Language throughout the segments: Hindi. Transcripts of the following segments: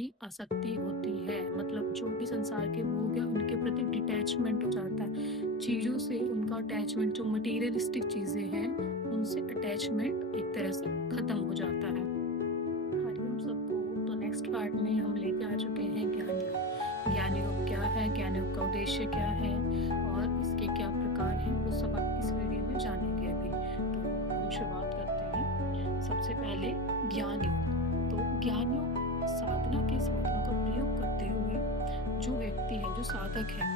की आसक्ति होती है, मतलब जो भी संसार के भोग है उनके प्रति डिटैचमेंट हो जाता है। चीज़ों से उनका अटैचमेंट, जो मटेरियलिस्टिक चीज़ें हैं, उनसे अटैचमेंट एक तरह से खत्म हो जाता है। हरिओम सबको। तो नेक्स्ट पार्ट में हम लेके आ चुके हैं ज्ञान योग। ज्ञान योग क्या है, ज्ञान योग का उद्देश्य क्या है और इसके क्या प्रकार हैं, वो सब आप इस वीडियो में जानेंगे अभी। तो हम शुरुआत करते हैं। सबसे पहले ज्ञान योग। तो ज्ञान योग साधना के साधनों का प्रयोग करते हुए जो व्यक्ति है, जो साधक है,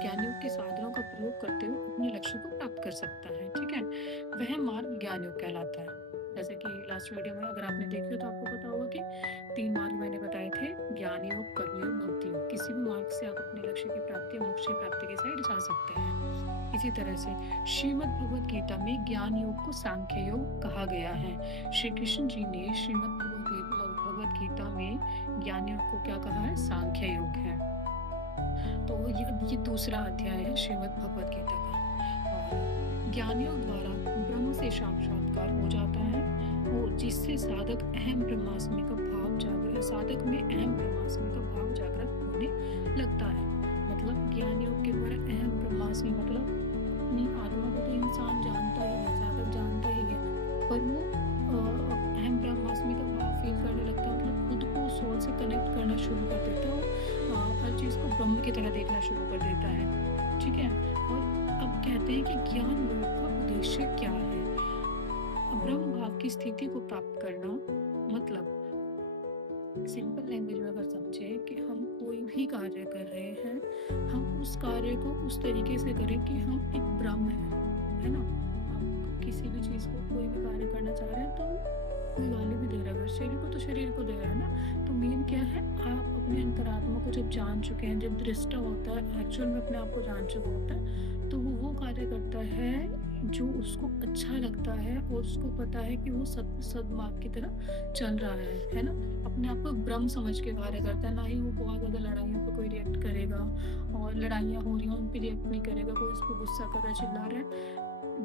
ज्ञान योग के साधनों का प्रयोग करते हुए अपने लक्ष्य को प्राप्त कर सकता है। ठीक है, वह मार्ग ज्ञान योग कहलाता है। जैसे कि लास्ट वीडियो में अगर आपने देखी हो तो आपको पता होगा कि 3 मार्ग मैंने बताए थे, ज्ञान योग, कर्म योग, भक्ति योग। किसी भी मार्ग से आप अपने लक्ष्य की प्राप्ति या मोक्ष की प्राप्ति की साइड जा सकते हैं। इसी तरह से श्रीमद् भगवद गीता में ज्ञान योग को सांख्य योग कहा गया है। श्री कृष्ण जी ने श्रीमद् भगवद गीता में ज्ञान योग को क्या कहा है? सांख्य योग है। तो ये दूसरा अध्याय है श्रीमद् भगवद गीता का। और ज्ञान योग द्वारा ब्रह्म से साक्षात्कार हो जाता है और जिससे साधक अहम ब्रह्मास्मि का भाव जागृत, साधक में अहम ब्रह्मास्मि का भाव जागृत होने लगता है। मतलब ज्ञान योग के द्वारा अहम ब्रह्मास्मि मतलब अपनी आत्मा को तो इंसान जानता ही है, साधक जानता ही है, पर वो अहम ब्रह्मास्मि का भाव फील करने लगता है। मतलब खुद को सोल से कनेक्ट करना शुरू कर देता है, हर चीज़ को ब्रह्म की तरह देखना शुरू कर देता है। ठीक है, और अब कहते हैं कि ज्ञान योग का उद्देश्य क्या है। ब्रह्म भाव की स्थिति को प्राप्त करना, मतलब सिंपल लैंग्वेज में अगर समझे कि हम कोई भी कार्य कर रहे हैं, हम उस कार्य को उस तरीके से करें कि हम एक ब्रह्म है ना। आप किसी भी चीज़ को, कोई भी कार्य करना चाह रहे हैं तो कोई गाली भी दे रहा है, अगर शरीर को तो शरीर को दे रहा है ना। तो मेन क्या है, आप अपने अंतरात्मा को जब जान चुके हैं, जब दृष्टा होता है, एक्चुअल में अपने आप को जान चुका होता है, तो वो कार्य करता है जो उसको अच्छा लगता है और उसको पता है कि वो सद्मार्ग की तरह चल रहा है ना। अपने आप को ब्रह्म समझ के कार्य करता है, ना ही वो बहुत ज़्यादा लड़ाइयों पे कोई रिएक्ट करेगा, और लड़ाइयाँ हो रही हैं उन पे रिएक्ट नहीं करेगा, कोई उस पर गुस्सा कर रहा है, चिल्ला रहा है।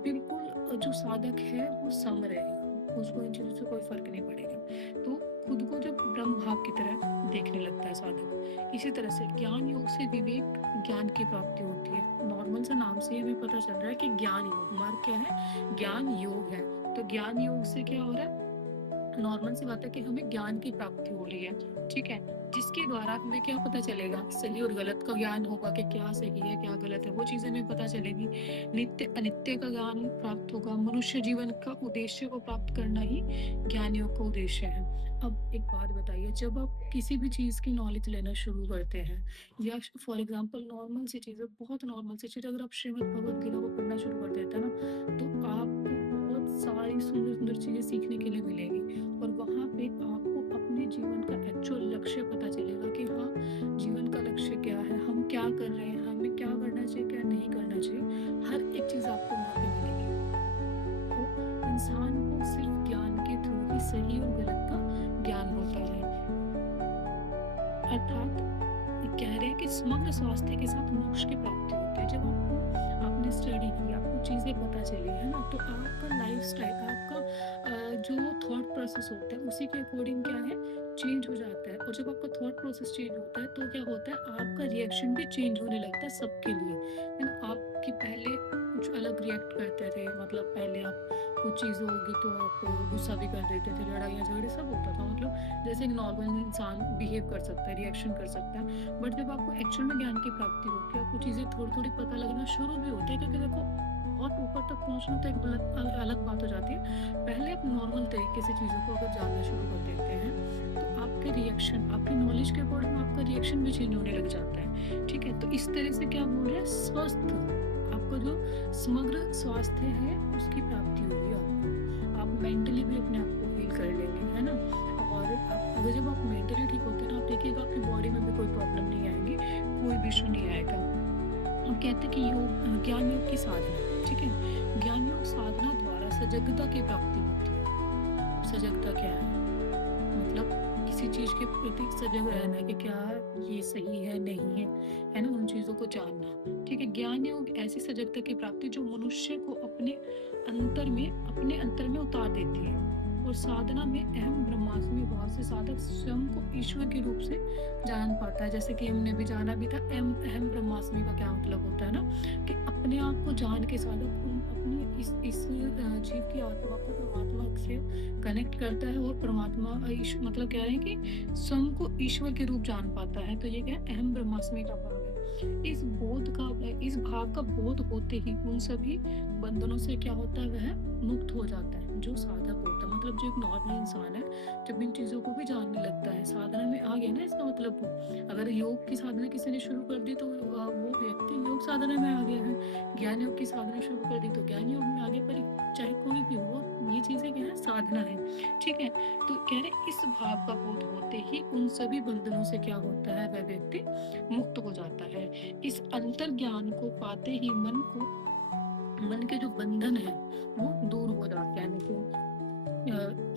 बिल्कुल जो साधक है वो सम रहेगा, उसको इन चीज़ों से कोई फर्क नहीं पड़ेगा। तो खुद को जब ब्रह्म भाव की तरह देखने लगता है साधक। इसी तरह से ज्ञान योग से विवेक ज्ञान की प्राप्ति होती है। नॉर्मल से नाम से हमें पता चल रहा है कि ज्ञान योग, मार्ग क्या है? ज्ञान योग है। तो ज्ञान योग से क्या हो रहा है? नॉर्मल सी बात है कि हमें ज्ञान की प्राप्ति हो रही है। ठीक है, जिसके द्वारा हमें क्या पता चलेगा? सही और गलत का ज्ञान होगा कि क्या सही है क्या गलत है, वो चीजें हमें पता चलेगी। नित्य अनित्य का ज्ञान प्राप्त होगा। मनुष्य जीवन का उद्देश्य को प्राप्त करना ही ज्ञान योग का उद्देश्य है। अब एक बात बताइए, जब आप किसी भी चीज की नॉलेज लेना शुरू करते हैं, या फॉर एग्जाम्पल नॉर्मल सी चीज है, बहुत नॉर्मल सी चीज, अगर आप श्रीमद् भगवद गीता को पढ़ना शुरू कर देते हैं ना, तो आपको बहुत सारी सुंदर सुंदर चीजें सीखने के लिए मिलेगी। और वहाँ पे आपको अपने जीवन का एक्चुअल लक्ष्य पता चलेगा कि हाँ, जीवन का लक्ष्य क्या है, हम क्या कर रहे हैं, हमें क्या करना चाहिए, क्या नहीं करना चाहिए, हर एक चीज़ आपको वहाँ पे मिलेगी। तो इंसान को सिर्फ ज्ञान के थ्रू ही सही और गलत का ज्ञान होता है। अर्थात कह रहे हैं कि समग्र स्वास्थ्य के साथ मोक्ष की प्राप्ति होती है। जब आपने स्टडी की, आपको चीज़ें पता चली है ना, तो आपका लाइफ स्टाइल, आपका जो थॉट प्रोसेस होता है उसी के अकॉर्डिंग क्या है, चेंज हो जाता है। और जब आपका थॉट प्रोसेस चेंज होता है तो क्या होता है, आपका रिएक्शन भी चेंज होने लगता है सबके लिए, है ना। आपकी पहले कुछ अलग रिएक्ट करते थे, मतलब पहले आप कुछ चीज़ें होगी तो आप गुस्सा भी कर देते थे, लड़ाइयाँ झगड़े सब होता था, मतलब जैसे एक नॉर्मल इंसान बिहेव कर सकता है, रिएक्शन कर सकता है। बट जब आपको एक्चुअल में ज्ञान की प्राप्ति होती है, आपको चीज़ें थोड़ी थोड़ी पता लगना शुरू भी होती है, क्योंकि देखो बहुत ऊपर तक पहुंचना तो एक अलग बात हो जाती है। पहले आप नॉर्मल तरीके से चीज़ों को अगर जानना शुरू कर देते हैं, तो आपके रिएक्शन, आपकी नॉलेज के अकॉर्डिंग आपका रिएक्शन भी चेंज होने लग जाता है। ठीक है, तो इस तरह से क्या बोल रहे हैं, स्वस्थ, आपका जो समग्र स्वास्थ्य है उसकी प्राप्ति होगी आपको। आप मेंटली भी अपने आप को हील कर लेंगे, है ना। और आप अगर जब आप मेंटली ठीक होते हैं ना, आप देखिएगा आपकी बॉडी में भी कोई प्रॉब्लम नहीं आएगी, कोई भी इशू नहीं आएगा। हम कहते हैं कि योग, ज्ञान योग की साधना, ठीक है, ज्ञान योग साधना द्वारा सजगता की प्राप्ति होती है। सजगता क्या है? मतलब किसी चीज के प्रति सजग रहना कि क्या ये सही है नहीं है ना, उन चीजों को जानना। ठीक है, ज्ञान योग ऐसी सजगता की प्राप्ति जो मनुष्य को अपने अंतर में उतार देती है। और साधना में अहम ब्रह्मास्मि भाव से साधक स्वयं को ईश्वर के रूप से जान पाता है। जैसे कि हमने अभी जाना भी था, अहम अहम ब्रह्मास्मि का क्या मतलब होता है ना, कि अपने आप को जान के साधक अपनी इस जीव की आत्मा को परमात्मा से कनेक्ट करता है, और परमात्मा मतलब कह रहे हैं कि स्वयं को ईश्वर के रूप जान पाता है। तो ये क्या है, अहम ब्रह्मास्मि का भाव है। इस भाव का बोध होते ही उन सभी बंधनों से क्या होता है, वह मुक्त हो जाता है। जो साधक होता है, मतलब जो एक नॉर्मल इंसान है, जब इन चीजों को भी जानने लगता है, साधना में आ गया ना, इसका मतलब अगर योग की साधना किसी ने शुरू कर दी तो वो व्यक्ति योग साधना में आ गया है। ज्ञान योग की साधना शुरू कर दी तो ज्ञान योग में आ गया। पर चाहे कोई भी हो, ये चीजें क्या है, साधना है। ठीक है, तो कह रहे इस भाव का बोध होते ही उन सभी बंधनों से क्या होता है, वह व्यक्ति मुक्त हो जाता है। इस अंतर ज्ञान को पाते ही मन के जो बंधन है वो दूर हो जाते हैं।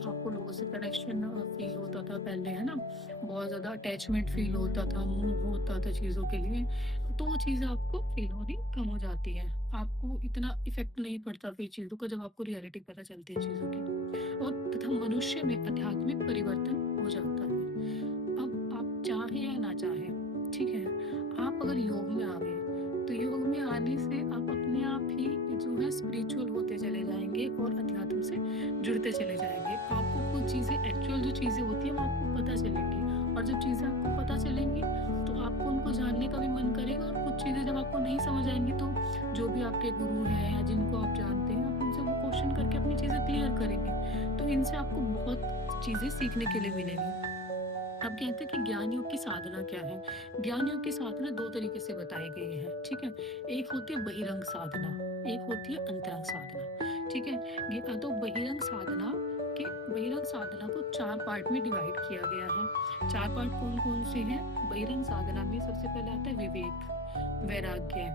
आपको लोगों से कनेक्शन फील होता था पहले, है ना, बहुत ज्यादा अटैचमेंट फील होता था, मोह होता था चीजों के लिए, तो वो चीजें आपको फील होनी कम हो जाती है। आपको इतना इफेक्ट नहीं पड़ता फिर चीजों का, जब आपको रियलिटी पता चलती है चीजों की, और तथा मनुष्य में आध्यात्मिक परिवर्तन हो जाता है। अब आप चाहे या ना चाहे, ठीक है, आप अगर योग में आ गए तो योग में आने से आप अपने आप ही जो है स्पिरिचुअल होते चले जाएंगे और अध्यात्म से जुड़ते चले जाएंगे। आपको कुछ चीजें, एक्चुअल जो चीजें होती है वो आपको पता चलेंगी, और जब चीजें आपको पता चलेंगी तो आपको उनको जानने का भी मन करेगा। और कुछ चीजें जब आपको नहीं समझ आएंगी तो जो भी आपके गुरु हैं या जिनको आप जानते हैं, आप उनसे वो क्वेश्चन करके अपनी चीजें क्लियर करेंगे। तो इनसे आपको बहुत चीजें सीखने के लिए मिलेंगी। अब कहते हैं कि ज्ञान योग की साधना क्या है। ज्ञान योग की साधना दो तरीके से बताई गई है। ठीक है, एक होती है बहिरंग साधना, एक होती है अंतरंग साधना। ठीक है, ये तो बहिरंग साधना को 4 पार्ट में डिवाइड किया गया है। 4 पार्ट कौन कौन से हैं? बहिरंग साधना में सबसे पहले आता है विवेक, वैराग्य,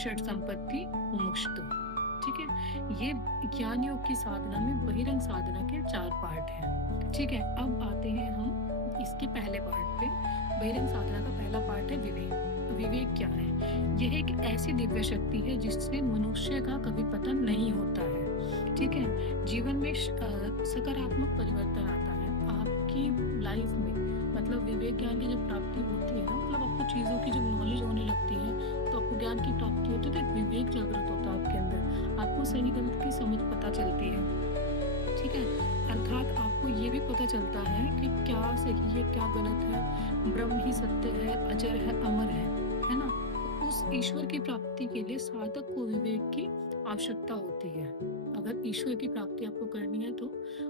षट संपत्ति, मुमुक्षुत्व। ठीक है, ये ज्ञान योग की साधना में बहिरंग साधना के 4 पार्ट हैं। ठीक है, अब आते हैं हम इसके पहले पार्ट पे। बहिरंग साधना का पहला पार्ट है विवेक। विवेक क्या है? यह एक ऐसी दिव्य शक्ति है जिससे मनुष्य का कभी पतन नहीं होता है। ठीक है, जीवन में सकारात्मक परिवर्तन आता है आपकी लाइफ में। मतलब विवेक ज्ञान की जब प्राप्ति होती है ना, मतलब आपको चीजों की जब नॉलेज होने लगती है, तो आपको ज्ञान की प्राप्ति होती है, तो एक विवेक जागृत होता है आपके अंदर। आपको सही गलत की समझ पता चलती है। ठीक है, अर्थात आपको ये भी पता चलता है कि क्या सही है, क्या गलत है, ब्रह्म ही सत्य है, अजर है, अमर है ना। तो उस ईश्वर की प्राप्ति के लिए साधक को विवेक की आवश्यकता होती है। अगर ईश्वर की प्राप्ति आपको करनी है तो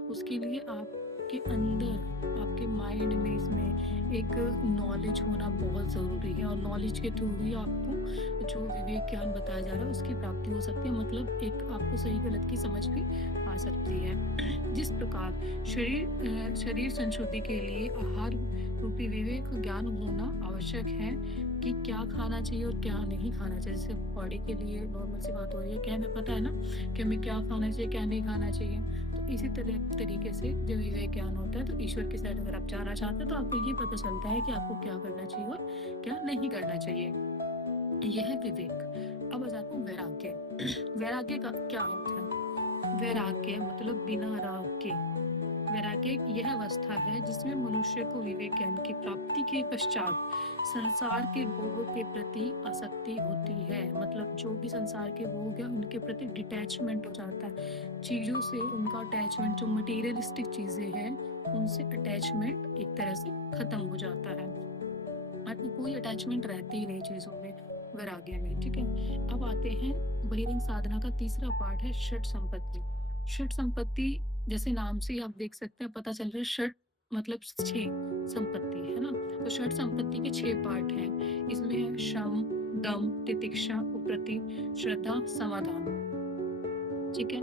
उसके लिए आपके अंदर, आपके माइंड में इसमें एक नॉलेज होना बहुत ज़रूरी है, और नॉलेज के थ्रू ही आपको जो विवेक ज्ञान बताया जा रहा है उसकी प्राप्ति हो सकती है। मतलब एक आपको सही गलत की समझ भी आ सकती है। जिस प्रकार शरीर संशुद्धि के लिए आहार रूपी विवेक ज्ञान होना आवश्यक है कि क्या खाना चाहिए और क्या नहीं खाना चाहिए। जैसे बॉडी के लिए नॉर्मल सी बात हो रही है कि हमें पता है ना कि हमें क्या खाना चाहिए, क्या नहीं खाना चाहिए। तो इसी तरीके से जो विवेक ज्ञान होता है, तो ईश्वर की साइड अगर आप जाना चाहते हैं तो आपको ये पता चलता है कि आपको क्या करना चाहिए और क्या नहीं करना चाहिए। यह है विवेक। अब आ जाता हूँ वैराग्य। वैराग्य का क्या अर्थ है? वैराग्य मतलब बिना राग के। वैराग्य यह अवस्था है जिसमें मनुष्य को विवेक ज्ञान की प्राप्ति के पश्चात संसार के भोगों के प्रति आसक्ति होती है। मतलब जो भी संसार के भोग है उनके प्रति डिटैचमेंट हो जाता है। चीजों से उनका अटैचमेंट, जो मटेरियलिस्टिक चीजें हैं उनसे अटैचमेंट एक तरह से खत्म हो जाता है। आपको कोई अटैचमेंट रहती ही नहीं चीजों में, वैराग्य में। ठीक है, अब आते हैं बहिरंग साधना का तीसरा पार्ट है षट संपत्ति। षट संपत्ति जैसे नाम से ही आप देख सकते हैं, पता चल रहा है षट मतलब 6 संपत्ति, है ना। तो षट संपत्ति के 6 पार्ट हैं। इसमें है शम, दम, तितिक्षा, उपरति, श्रद्धा, समाधान। ठीक है,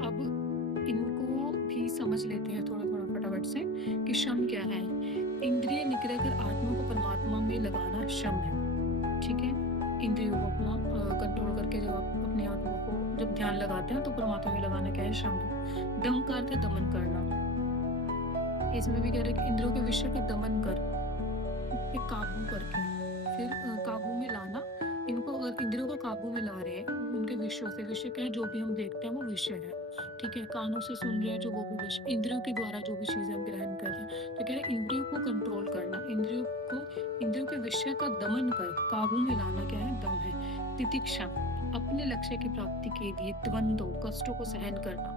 अब इनको भी समझ लेते हैं थोड़ा थोड़ा फटाफट से कि शम क्या है। इंद्रिय निग्रह कर आत्मा को परमात्मा में लगाना शम है। ठीक है, इंद्रियों को अपना कंट्रोल करके जब आप अपने आत्मा को जब ध्यान लगाते हैं तो परमात्मा में लगाना क्या है, शम है। दम का अर्थ है दमन करना। इसमें भी कह रहे हैं कि इंद्रियों के विषय का दमन कर, काबू करके फिर काबू में लाना। इनको अगर इंद्रियों को काबू में ला रहे हैं, उनके विषयों से। विषय क्या है? जो भी हम देखते हैं वो विषय है, ठीक है? कानों से सुन रहे हैं जो, वो भी विषय। इंद्रियों के द्वारा जो भी चीज़ें हम ग्रहण कर रहे हैं, तो कह रहे हैं इंद्रियों को कंट्रोल करना, इंद्रियों के विषय का दमन कर काबू में लाना क्या है? दम है। तितिक्षा, अपने लक्ष्य की प्राप्ति के लिए द्वंद्व, कष्टों को सहन करना।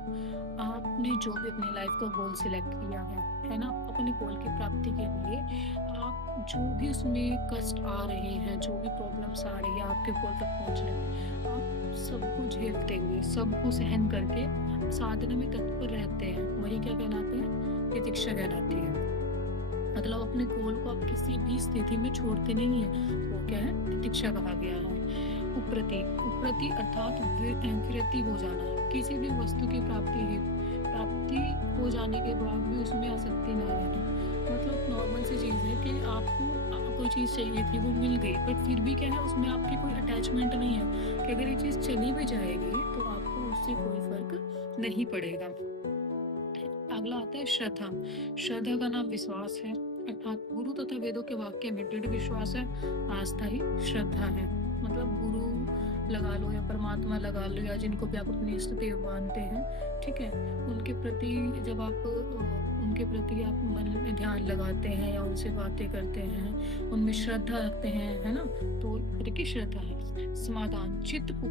आपने जो भी अपने लाइफ का गोल सिलेक्ट किया है ना? अपने गोल की प्राप्ति के लिए आप जो भी उसमें कष्ट आ रहे हैं, जो भी प्रॉब्लम्स आ रही है आपके गोल तक पहुंचने में, आप सबको झेलते हुए, सबको सहन करके साधना में तत्पर रहते हैं, वही क्या कहलाते हैं? प्रतीक्षा कहलाती है। मतलब अपने गोल को आप किसी भी स्थिति में छोड़ते नहीं है, वो क्या है? प्रतीक्षा कहा गया है। उप्रति, उप्रति अर्थात विरति हो जाना, किसी भी वस्तु की प्राप्ति हो जाने के बाद भी उसमें आसक्ति ना रहना। मतलब नॉर्मल सी चीज़ है कि आपको कोई चीज़ चाहिए थी, वो मिल गई, बट फिर भी क्या है, उसमें आपकी कोई अटैचमेंट नहीं है कि अगर ये चीज़ चली भी जाएगी तो आपको उससे कोई फर्क नहीं पड़ेगा। अगला आता है श्रद्धा। श्रद्धा का नाम विश्वास है, अर्थात गुरु तथा वेदों के वाक्य में दृढ़ विश्वास है, आस्था ही श्रद्धा है। मतलब गुरु लगा लो या परमात्मा लगा लो या जिनको भी आप अपने इष्ट देव मानते हैं, ठीक है, उनके प्रति जब आप उनके प्रति आप मन में ध्यान लगाते हैं या उनसे बातें करते हैं, उनमें श्रद्धा रखते हैं, है ना, तो देखिए श्रद्धा है। समाधान,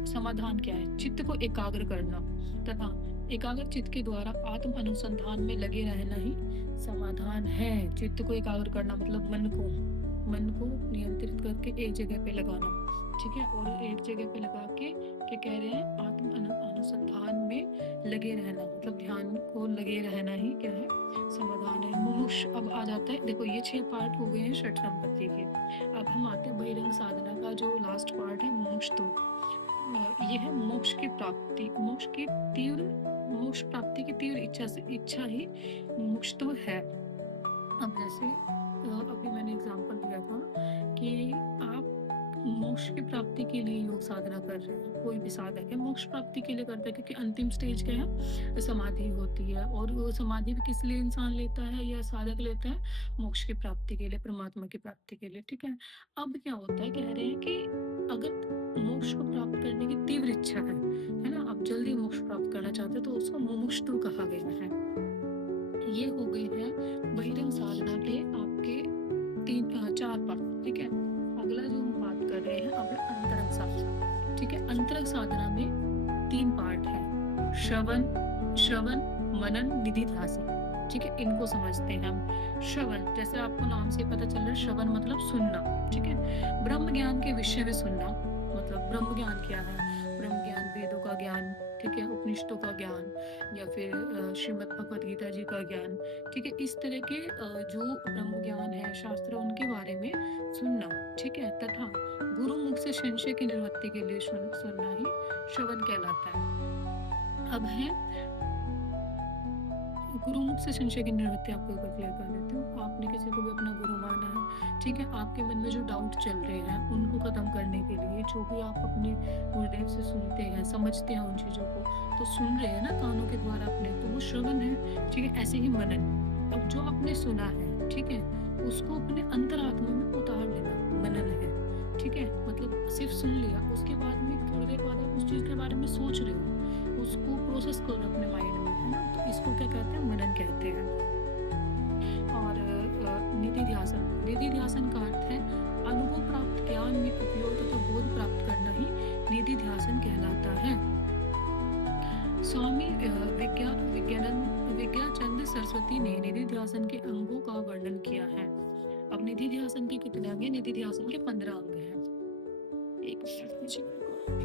समाधान क्या है? चित्त को एकाग्र करना तथा एकाग्र चित्त के द्वारा आत्म अनुसंधान में लगे रहना ही समाधान है। चित्त को एकाग्र करना मतलब मन को नियंत्रित करके एक जगह पे लगाना, ठीक है, और एक जगह पे लगा के क्या कह रहे हैं? आत्म अनुसंधान में लगे रहना, मतलब ध्यान को लगे रहना ही क्या है? समाधान है। मुमुक्ष अब आ जाता है, देखो ये 6 पार्ट हो गए हैं षट संपत्ति के। अब हम आते हैं बहिरंग साधना का जो लास्ट पार्ट है, मुमुक्ष। तो ये है मोक्ष की प्राप्ति, मोक्ष प्राप्ति की तीव्र इच्छा ही मोक्ष तो है। अब जैसे अभी मैंने एग्जांपल दिया था कि आप मोक्ष की प्राप्ति के लिए योग साधना कर रहे हैं, कोई भी साधक है मोक्ष प्राप्ति के लिए करता है, क्योंकि अंतिम स्टेज क्या है? समाधि होती है, और वो समाधि भी किस लिए इंसान लेता है या साधक लेता है? मोक्ष की प्राप्ति के लिए, परमात्मा की प्राप्ति के लिए, ठीक है। अब क्या होता है, कह रहे हैं कि अगर मोक्ष को प्राप्त करने की तीव्र इच्छा है ना, आप जल्दी मोक्ष प्राप्त करना चाहते हो, तो उसको मुमुक्षु कहा गया है। ये हो गए हैं बहिरंग साधना के आपके 4 पार्ट, ठीक है। अगला जो हम बात कर रहे हैं अब है अंतरंग साधना, ठीक है। अंतरंग साधना में 3 पार्ट है, श्रवण, मनन, निधिध्यासन, ठीक है। इनको समझते हैं हम। श्रवण, जैसे आपको नाम से पता चल रहा है, श्रवण मतलब सुनना, ठीक है। ब्रह्म ज्ञान के विषय में सुनना, मतलब ब्रह्म ज्ञान क्या है? ब्रह्म ज्ञान वेदों का ज्ञान, ठीक है, उपनिषदों का ज्ञान, या फिर श्रीमद् भगवद गीता जी का ज्ञान, ठीक है। इस तरह के जो ब्रह्म ज्ञान है, शास्त्र, उनके बारे में सुनना, ठीक है। तथा गुरु मुख से संशय की निवृत्ति के लिए सुनना ही श्रवण कहलाता है। अब है गुरुमुख से संशय की निवृत्ति। आपको एक बार क्लियर कर देती हूँ। आपने किसी को भी अपना गुरु माना है, ठीक है, आपके मन में जो डाउट चल रहे हैं उनको खत्म करने के लिए जो भी आप अपने गुरुदेव से सुनते हैं, समझते हैं उन चीज़ों को, तो सुन रहे हैं ना कानों के द्वारा अपने, तो वो श्रवण है, ठीक है। ऐसे ही मनन, अब जो आपने सुना है, ठीक है, उसको अपने अंतरात्मा में उतार लेना मनन है, ठीक है। मतलब सिर्फ सुन लिया, उसके बाद में थोड़ी देर बाद आप उस चीज़ के बारे में सोच रहे हो, उसको प्रोसेस करो अपने माइंड में, है ना, तो इसको क्या कहते हैं? मनन कहते हैं। और निधि ध्यासन का अर्थ है अनुभव प्राप्त ज्ञान में उपयोग तथा बोध प्राप्त करना ही निधि ध्यासन कहलाता है। स्वामी विज्ञाचंद सरस्वती ने निधि ध्यासन के अंगों का वर्णन किया है। अब निधि ध्यासन के कितने अंग हैं? निधि ध्यासन के 15 अंग हैं।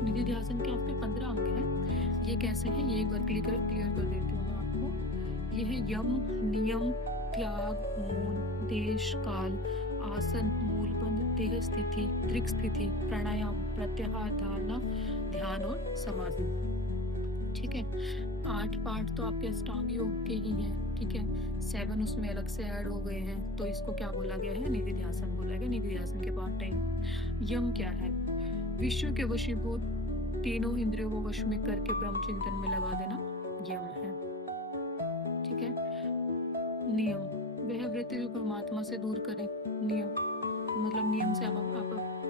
निधि ध्यासन के आपके 15 अंग हैं। ये कैसे हैं? ये एक बार क्लियर कर देती हूँ मैं आपको। ये है यम, नियम, त्याग, मौन, देश, काल, आसन, मूलबंध, देह स्थिति, दृक् स्थिति, प्राणायाम, प्रत्याहार, धारणा, ध्यान और समाधि, ठीक है। 8 पार्ट तो आपके अष्टांग योग के ही हैं, ठीक है। 7 उसमें अलग से ऐड हो गए हैं, तो इसको क्या बोला गया है? निधि ध्यासन बोला गया। निधि ध्यासन के पार्ट है। यम क्या है? विश्व के वशीभूत तीनों इंद्रियों को वश में करके ब्रह्म चिंतन में लगा देना यम है, ठीक है। नियम, वह वृत्ति जो परमात्मा से दूर करे। नियम मतलब नियम से आप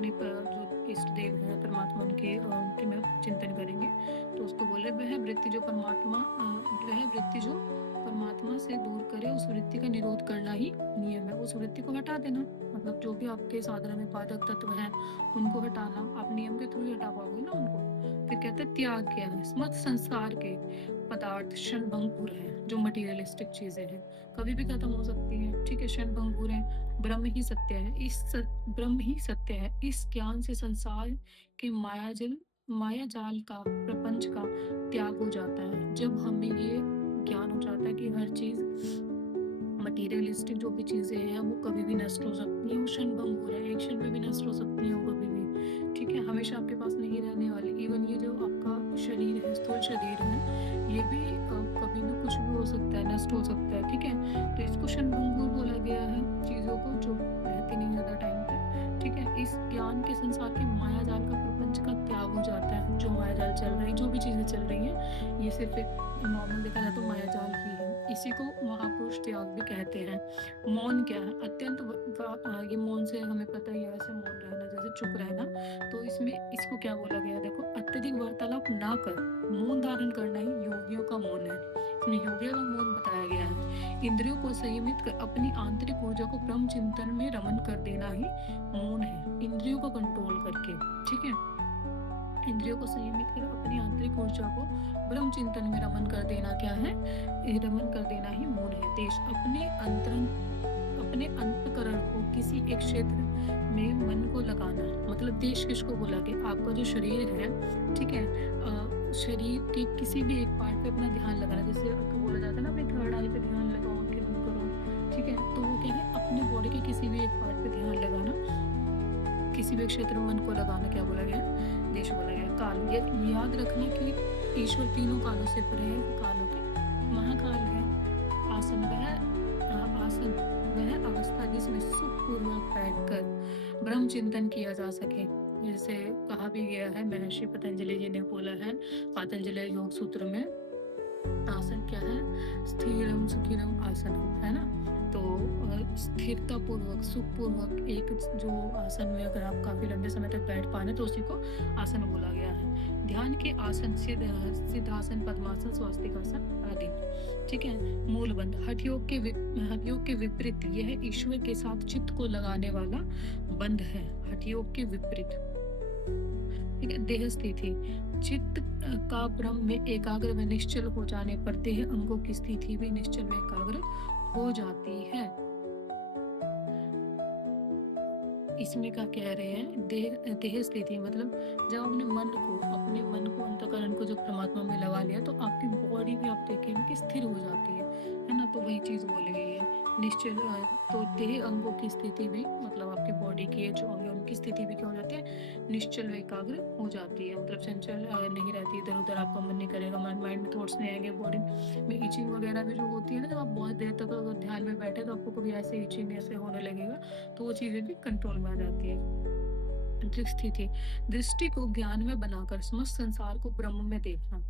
अपने जो इष्ट देव हैं परमात्मा उनके में चिंतन करेंगे। तो उसको बोले वह वृत्ति जो परमात्मा से दूर करे, उस वृत्ति का निरोध करना ही नियम है। उस वृत्ति को हटा देना, मतलब जो भी आपके साधना में बाधक तत्व हैं उनको हटाना। आप नियम के थ्रू ही हटा पाओगे ना उनको। फिर कहते हैं त्याग क्या है। स्मृत संसार के पदार्थ क्षणभंगुर है, जो मटीरियलिस्टिक चीजें हैं कभी भी खत्म हो सकती हैं, ठीक है, क्षणभंगुर है। ब्रह्म ही सत्य है, ब्रह्म ही सत्य है। इस ज्ञान से संसार के माया जाल का, प्रपंच का त्याग हो जाता है। जब हमें ये ज्ञान हो जाता है कि हर चीज मटीरियलिस्टिक जो भी चीजें हैं वो कभी भी नष्ट हो सकती हैं, वो क्षणभंगुर है, एक क्षण में भी नष्ट हो सकती हैं वो कभी भी, ठीक है, हमेशा आपके पास नहीं रहने वाली। इवन ये जो आपका शरीर है, स्थूल शरीर है, ये भी कभी भी कुछ भी हो सकता है, नष्ट हो सकता है, ठीक है। तो इसको क्षणभंगुर बोला गया है, चीजों को जो रहती नहीं ज्यादा टाइम तक, ठीक है। इस ज्ञान के संसार के माया जाल का, प्रपंच का त्याग हो जाता है। जो माया जाल चल रही, जो भी चीजें चल रही हैं, ये सिर्फ एक नॉर्मल देखा जाए तो माया जाल ही है। इसी को महापुरुष त्याग भी कहते हैं। मौन क्या है? अत्यंत ये मौन से हमें पता ही है, ऐसे मौन रहना, जैसे चुप रहना। तो इसमें इसको क्या बोला गया, देखो, अत्यधिक वार्तालाप ना कर, मौन धारण करना ही योगियों का मौन है। इसमें योगियों का मौन बताया गया है। इंद्रियों को संयमित कर अपनी आंतरिक ऊर्जा को ब्रह्म चिंतन में रमन कर देना ही मौन है, इंद्रियों को कंट्रोल करके, ठीक है। इंद्रियों को संयमित कर अपनी आंतरिक ऊर्जा को ब्रह्म चिंतन में रमन कर देना क्या है, रमन कर देना ही मौन है। देश अपने अंतकरण को किसी एक क्षेत्र में मन को लगाना, मतलब देश किसको बोला कि आपका जो शरीर है, ठीक है, शरीर के किसी भी एक पार्ट पे अपना ध्यान लगाना। जैसे आपको बोला जाता है ना, अपने थर्ड आई पे ध्यान लगाओ, आंखें बंद करो, ठीक है। तो वो क्या है, अपने बॉडी के किसी भी एक पार्ट पे ध्यान लगाना, किसी भी क्षेत्र में मन को लगाना क्या बोला गया, देश बोला गया। काल, ये याद रखना कि ईश्वर तीनों कालों से परे है, कालों के महाकाल है। आसन वह अवस्था जिसमें सुखपूर्वक बैठकर ब्रह्म चिंतन किया जा सके। जैसे कहा भी गया है, महर्षि पतंजलि जी ने बोला है पातंजलि योग सूत्र में, आसन क्या है, स्थिरम सुखिरम आसनम, है ना। तो स्थिरता पूर्वक, सुख पूर्वक एक जो आसन में अगर आप काफी लंबे समय तक बैठ पाए तो उसी को आसन बोला गया है। ध्यान के आसन सिद्धासन, पद्मासन, स्वास्तिकासन आदि, ठीक है। मूलबंध, हठ योग के विपरीत यह ईश्वर के साथ चित्त को लगाने वाला बंध है। हठ योग के विपरीत, ठीक है। देह स्थिति, चित्त का ब्रह्म में एकाग्र व निश्चल हो जाने पर देह अंगों की स्थिति भी निश्चल व एकाग्र हो जाती है। इसमें क्या कह रहे हैं, देह स्थिति मतलब जब अपने मन को अंतःकरण को जब परमात्मा में लगा लिया तो आपकी बॉडी भी आप देखेंगे कि स्थिर हो जाती है ना। तो वही चीज बोली गई है, निश्चल। तो देह अंगों की स्थिति भी, मतलब आपकी बॉडी की जो अंग उनकी स्थिति भी क्या हो जाती है, निश्चल व एकाग्र हो जाती है। मतलब चंचल नहीं रहती, इधर उधर आपका मन नहीं करेगा, माइंड में थॉट्स नहीं आएंगे, बॉडी में इचिंग वगैरह भी जो होती है ना, जब आप बहुत देर तक अगर ध्यान में बैठे तो आपको कभी ऐसे इचिंग ऐसे होने लगेगा, तो वो चीजें भी कंट्रोल में आ जाती है। स्थिति, दृष्टि को ज्ञान में बनाकर समस्त संसार को ब्रह्म में देखना।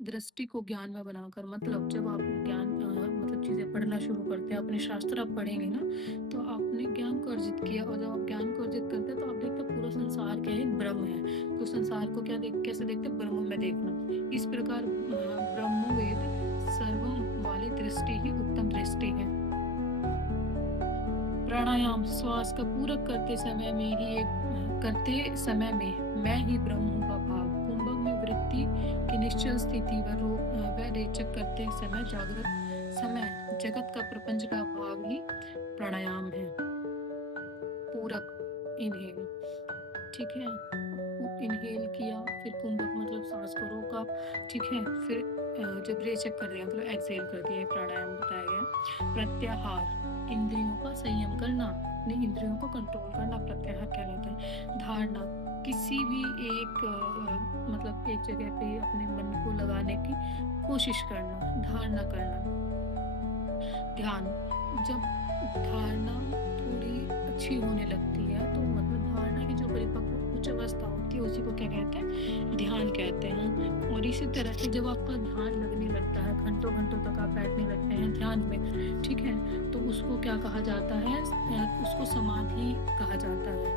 दृष्टि को ज्ञान में बनाकर मतलब जब आप ज्ञान मतलब चीजें पढ़ना शुरू करते हैं, अपने शास्त्र आप पढ़ेंगे ना, तो आपने ज्ञान को अर्जित किया, और जब आप ज्ञान को अर्जित करते हैं तो आप देखते हैं पूरा संसार क्या है, ब्रह्म है। तो संसार को कैसे देखते हैं, ब्रह्म में देखना। इस प्रकार ब्रह्मवेद सर्वम वाली दृष्टि ही उत्तम दृष्टि है। प्राणायाम, श्वास का पूरक करते समय में मैं ही ब्रह्म हूँ का भाव। कुंभक में वृत्ति की निश्चल स्थिति व रेचक करते समय जागृत समय जगत का प्रपंच का भाव ही प्राणायाम है। पूरक, इनहेल, ठीक है, इनहेल किया, फिर कुंभक मतलब सांस को रोका, ठीक है, फिर जब रेचक कर दिया मतलब एक्सहेल कर दिया, प्राणायाम बताया गया। प्रत्याहार, इंद्रियों का संयम करना, अपनी इंद्रियों को कंट्रोल करना प्रत्याहार कहलाता है। धारणा, किसी भी एक मतलब एक जगह पे अपने मन को लगाने की कोशिश करना, धारणा करना। ध्यान, जब धारणा थोड़ी अच्छी होने लगती है तो मतलब धारणा की जो परिपक्व उच्च अवस्था होती है उसी को क्या कहते हैं, ध्यान कहते हैं। और इसी तरह से जब आपका ध्यान लगने लगता है, घंटों घंटों तक आप बैठने लगते हैं ध्यान में, ठीक है, तो उसको क्या कहा जाता है, उसको समाधि कहा जाता है।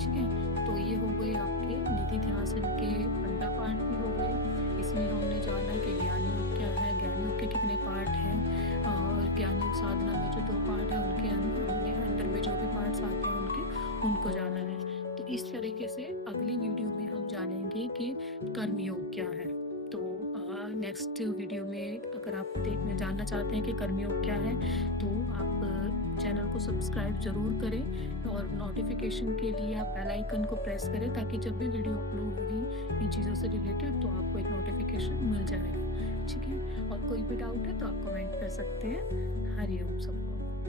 ठीक है? तो ये हो गए आपके निधि ध्यान के फंडा पार्ट भी हो गए। इसमें हमने जाना कि ज्ञान योग क्या है, ज्ञान योग के कितने पार्ट हैं, और ज्ञान योग साधना में जो 2 पार्ट हैं उनके हमने अंदर में जो भी पार्ट्स आते हैं उनको जाना है। तो इस तरीके से अगली वीडियो में हम जानेंगे कि कर्मयोग क्या है। तो नेक्स्ट वीडियो में अगर आप जानना चाहते हैं कि कर्मयोग क्या है, तो आप चैनल को सब्सक्राइब ज़रूर करें और नोटिफिकेशन के लिए आप बेल आइकन को प्रेस करें, ताकि जब भी वीडियो अपलोड होगी इन चीज़ों से रिलेटेड तो आपको एक नोटिफिकेशन मिल जाएगा। ठीक है? और कोई भी डाउट है तो आप कमेंट कर सकते हैं। हरिओम सबको।